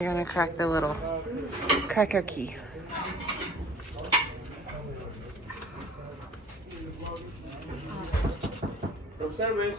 We're gonna crack our key. Room service.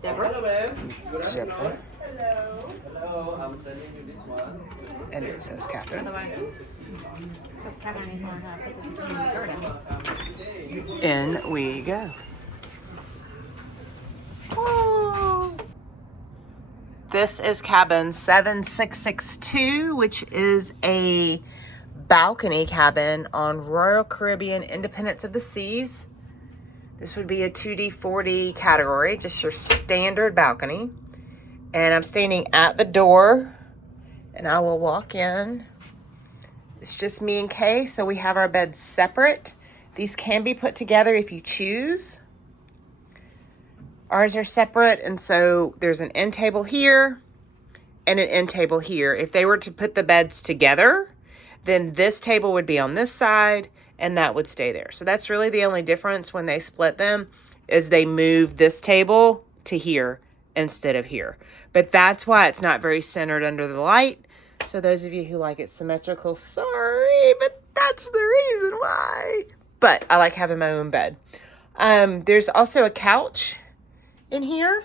Deborah? Hello, ma'am. Deborah. Hello, I'm sending you this one. And it says Catherine. It says Catherine needs to learn how to put this in the garden. In we go. Oh. This is cabin 7662, which is a balcony cabin on Royal Caribbean Independence of the Seas. This would be a 2D, 4D category, just your standard balcony. And I'm standing at the door and I will walk in. It's just me and Kay, so we have our beds separate. These can be put together if you choose. Ours are separate, and so there's an end table here and an end table here. If they were to put the beds together, then this table would be on this side and that would stay there. So that's really the only difference when they split them, is they move this table to here instead of here. But that's why it's not very centered under the light. So those of you who like it symmetrical, sorry, but that's the reason why. But I like having my own bed. There's also a couch in here.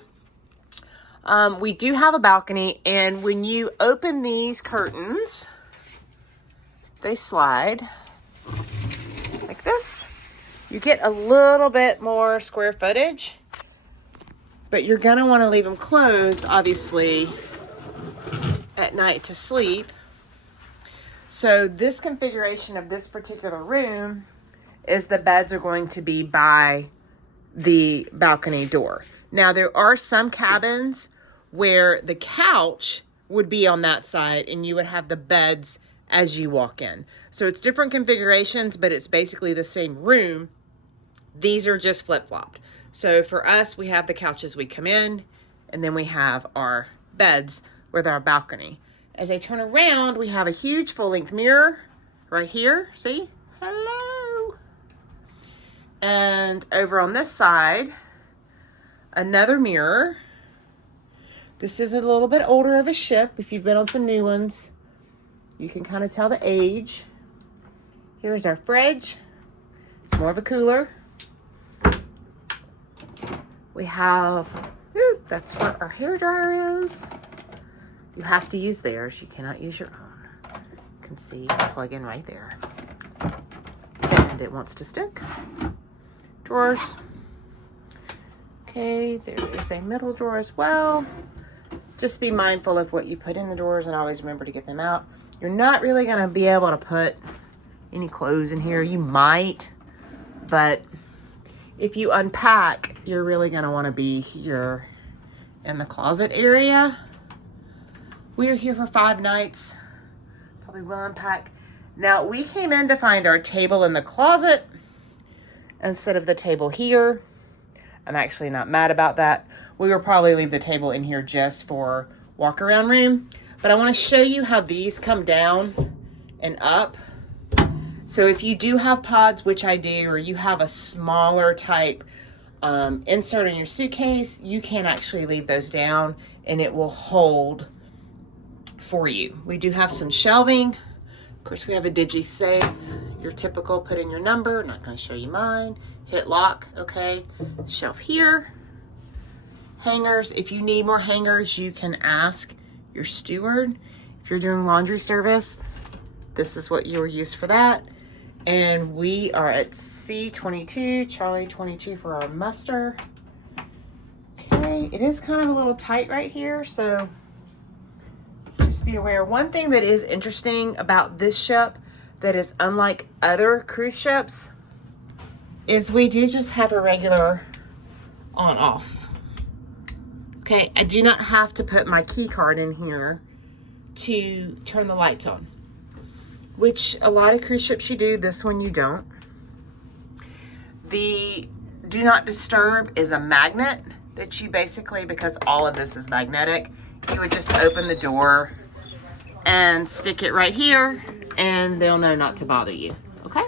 We do have a balcony, and when you open these curtains, they slide like this. You get a little bit more square footage, but you're gonna want to leave them closed, obviously, at night to sleep. So this configuration of this particular room is the beds are going to be by the balcony door. Now, there are some cabins where the couch would be on that side and you would have the beds as you walk in. So it's different configurations, but it's basically the same room. These are just flip-flopped. So for us, we have the couch as we come in, and then we have our beds with our balcony. As I turn around, we have a huge full-length mirror right here. See? Hello. And over on this side, another mirror. This is a little bit older of a ship. If you've been on some new ones, you can kind of tell the age. Here's our fridge. It's more of a cooler. We have, that's where our hairdryer is. You have to use theirs. You cannot use your own. You can see, plug in right there. And it wants to stick. Drawers. Okay, there is a middle drawer as well. Just be mindful of what you put in the drawers and always remember to get them out. You're not really gonna be able to put any clothes in here. You might, but if you unpack, you're really gonna wanna be here in the closet area. We are here for 5 nights. Probably will unpack. Now, we came in to find our table in the closet instead of the table here. I'm actually not mad about that. We will probably leave the table in here just for walk around room. But I want to show you how these come down and up. So if you do have pods, which I do, or you have a smaller type insert in your suitcase, you can actually leave those down and it will hold for you. We do have some shelving. Of course, we have a digi safe. Your typical, put in your number. Not going to show you mine. Hit lock. Okay. Shelf here. Hangers. If you need more hangers, you can ask your steward. If you're doing laundry service, this is what you will use for that. And we are at C22, Charlie 22 for our muster. Okay. It is kind of a little tight right here, so just be aware. One thing that is interesting about this ship that is unlike other cruise ships is we do just have a regular on off. Okay, I do not have to put my key card in here to turn the lights on, which a lot of cruise ships you do. This one you don't. The do not disturb is a magnet that you basically, because all of this is magnetic, you would just open the door and stick it right here and they'll know not to bother you. Okay.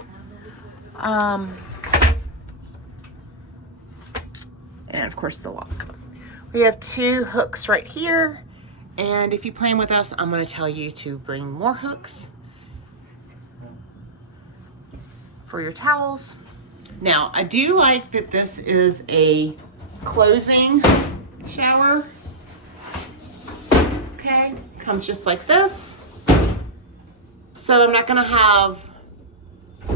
And of course the lock. We have 2 hooks right here And if you plan with us, I'm gonna tell you to bring more hooks for your towels. Now, I do like that this is a closing shower. Okay, comes just like this. So I'm not gonna have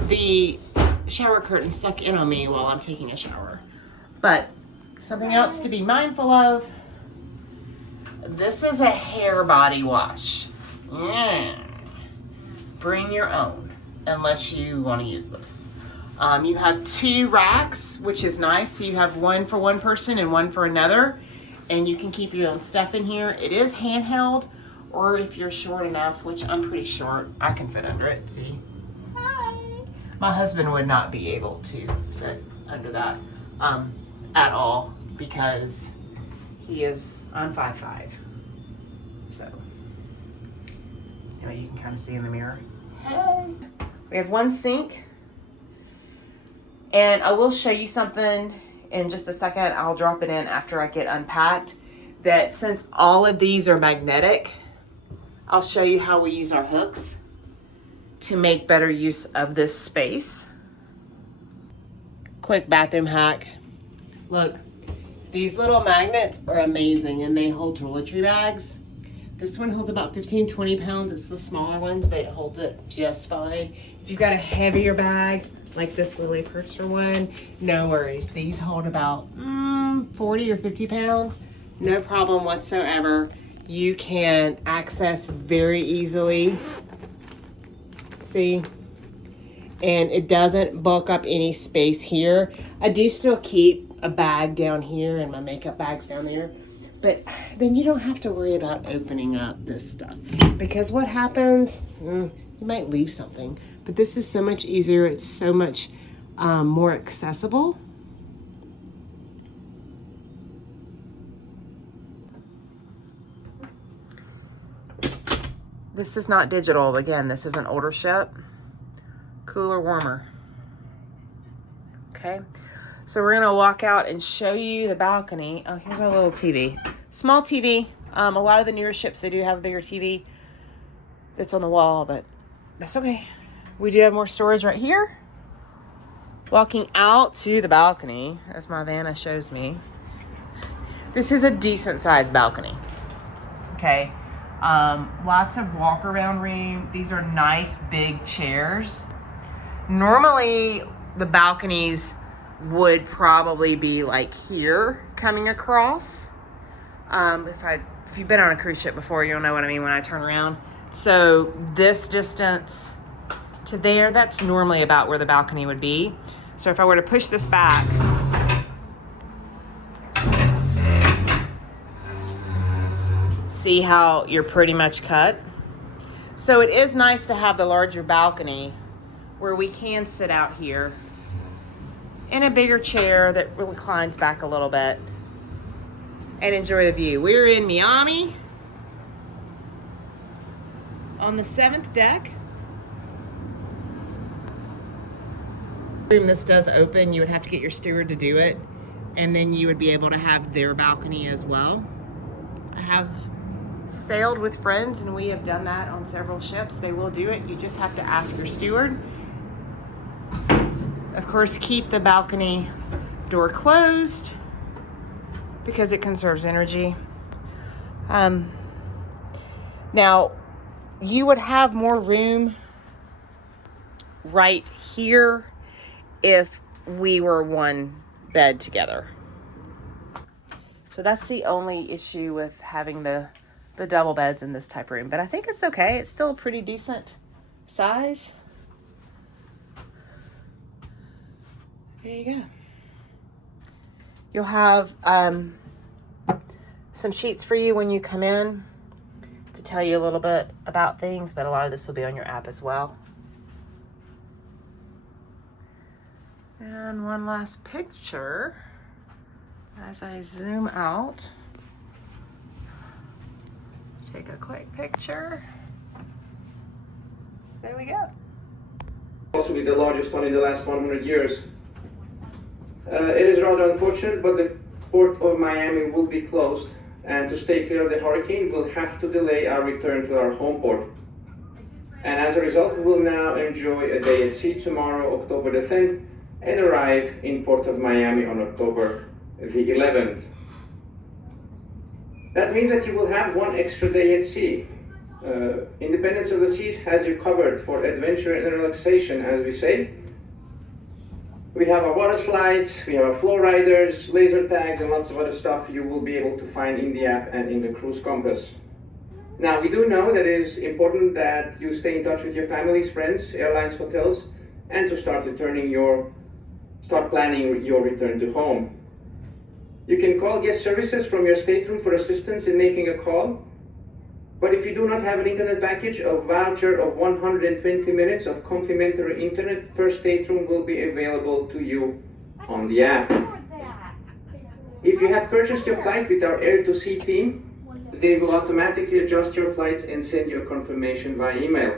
the shower curtain stuck in on me while I'm taking a shower. But something else to be mindful of, this is a hair body wash. Bring your own, unless you want to use this. You have 2 racks, which is nice. So you have one for one person and one for another, and you can keep your own stuff in here. It is handheld, or if you're short enough, which I'm pretty short, I can fit under it. See? Hi. My husband would not be able to fit under that at all, because I'm 5'5". So, anyway, you can kind of see in the mirror. Hey. We have one sink. And I will show you something in just a second. I'll drop it in after I get unpacked. That since all of these are magnetic, I'll show you how we use our hooks to make better use of this space. Quick bathroom hack. Look, these little magnets are amazing, and they hold toiletry bags. This one holds about 15, 20 pounds. It's the smaller ones, but it holds it just fine. If you've got a heavier bag, like this Lily Purchase one, no worries. These hold about 40 or 50 pounds. No problem whatsoever. You can access very easily. See? And it doesn't bulk up any space here. I do still keep a bag down here and my makeup bag's down there. But then you don't have to worry about opening up this stuff. Because what happens, you might leave something. But this is so much easier. It's so much more accessible. This is not digital. Again, this is an older ship. Cooler, warmer. Okay. So we're gonna walk out and show you the balcony. Oh, here's our little TV. Small TV. A lot of the newer ships, they do have a bigger TV that's on the wall, but that's okay. We do have more storage right here. Walking out to the balcony, as my Vanna shows me. This is a decent sized balcony. Okay. Lots of walk around room. These are nice big chairs. Normally the balconies would probably be like here coming across. If you've been on a cruise ship before, you'll know what I mean when I turn around. So this distance to there, that's normally about where the balcony would be. So if I were to push this back, see how you're pretty much cut? So it is nice to have the larger balcony where we can sit out here in a bigger chair that reclines back a little bit and enjoy the view. We're in Miami on the 7th deck. This does open. You would have to get your steward to do it, and then you would be able to have their balcony as well. I have sailed with friends, and we have done that on several ships. They will do it. You just have to ask your steward. Of course, keep the balcony door closed because it conserves energy. Now, you would have more room right here if we were one bed together. So that's the only issue with having the double beds in this type of room. But I think it's okay. It's still a pretty decent size. There you go. You'll have some sheets for you when you come in to tell you a little bit about things, but a lot of this will be on your app as well. And one last picture as I zoom out. Take a quick picture. There we go. Also be the largest one in the last 100 years. It is rather unfortunate, but the port of Miami will be closed and to stay clear of the hurricane, we'll have to delay our return to our home port. And as a result, we'll now enjoy a day at sea tomorrow, October the 10th, and arrive in Port of Miami on October the 11th. That means that you will have one extra day at sea. Independence of the Seas has you covered for adventure and relaxation, as we say. We have our water slides, we have our flow riders, laser tags, and lots of other stuff you will be able to find in the app and in the cruise compass. Now, we do know that it is important that you stay in touch with your families, friends, airlines, hotels, and to start planning your return to home. You can call guest services from your stateroom for assistance in making a call. But if you do not have an internet package, a voucher of 120 minutes of complimentary internet per stateroom will be available to you on the app. If you have purchased your flight with our Air to Sea team, they will automatically adjust your flights and send you a confirmation by email.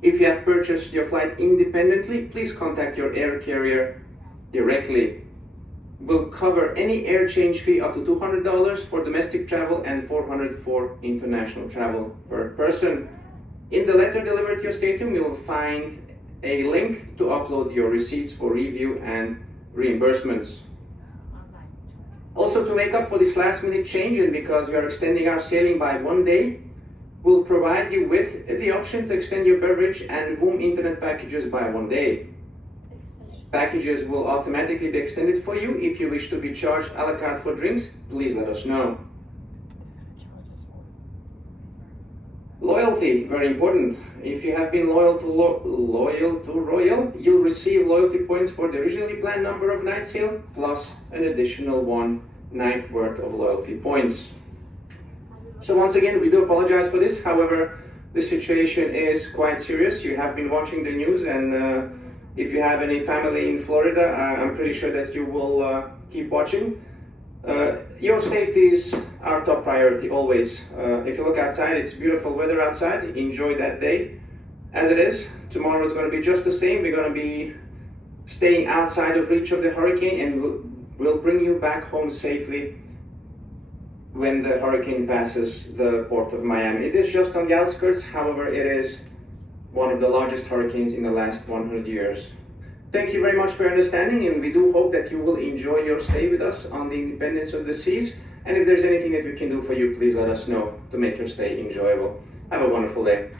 If you have purchased your flight independently, please contact your air carrier directly. We'll cover any air change fee up to $200 for domestic travel and $400 for international travel per person. In the letter delivered to your stateroom, you will find a link to upload your receipts for review and reimbursements. Also, to make up for this last minute change, and because we are extending our sailing by 1 day, we'll provide you with the option to extend your beverage and room internet packages by 1 day. Packages will automatically be extended for you. If you wish to be charged a la carte for drinks, please let us know. Loyalty, very important. If you have been loyal to Royal, you'll receive loyalty points for the originally planned number of night sail, plus an additional 1 night worth of loyalty points. So once again, we do apologize for this. However, the situation is quite serious. You have been watching the news, and if you have any family in Florida, I'm pretty sure that you will keep watching. Your safety is our top priority always. If you look outside, it's beautiful weather outside. Enjoy that day as it is. Tomorrow is going to be just the same. We're going to be staying outside of reach of the hurricane, and we'll bring you back home safely when the hurricane passes the port of Miami. It is just on the outskirts. However, it is one of the largest hurricanes in the last 100 years. Thank you very much for your understanding, and we do hope that you will enjoy your stay with us on the Independence of the Seas. And if there's anything that we can do for you, please let us know to make your stay enjoyable. Have a wonderful day.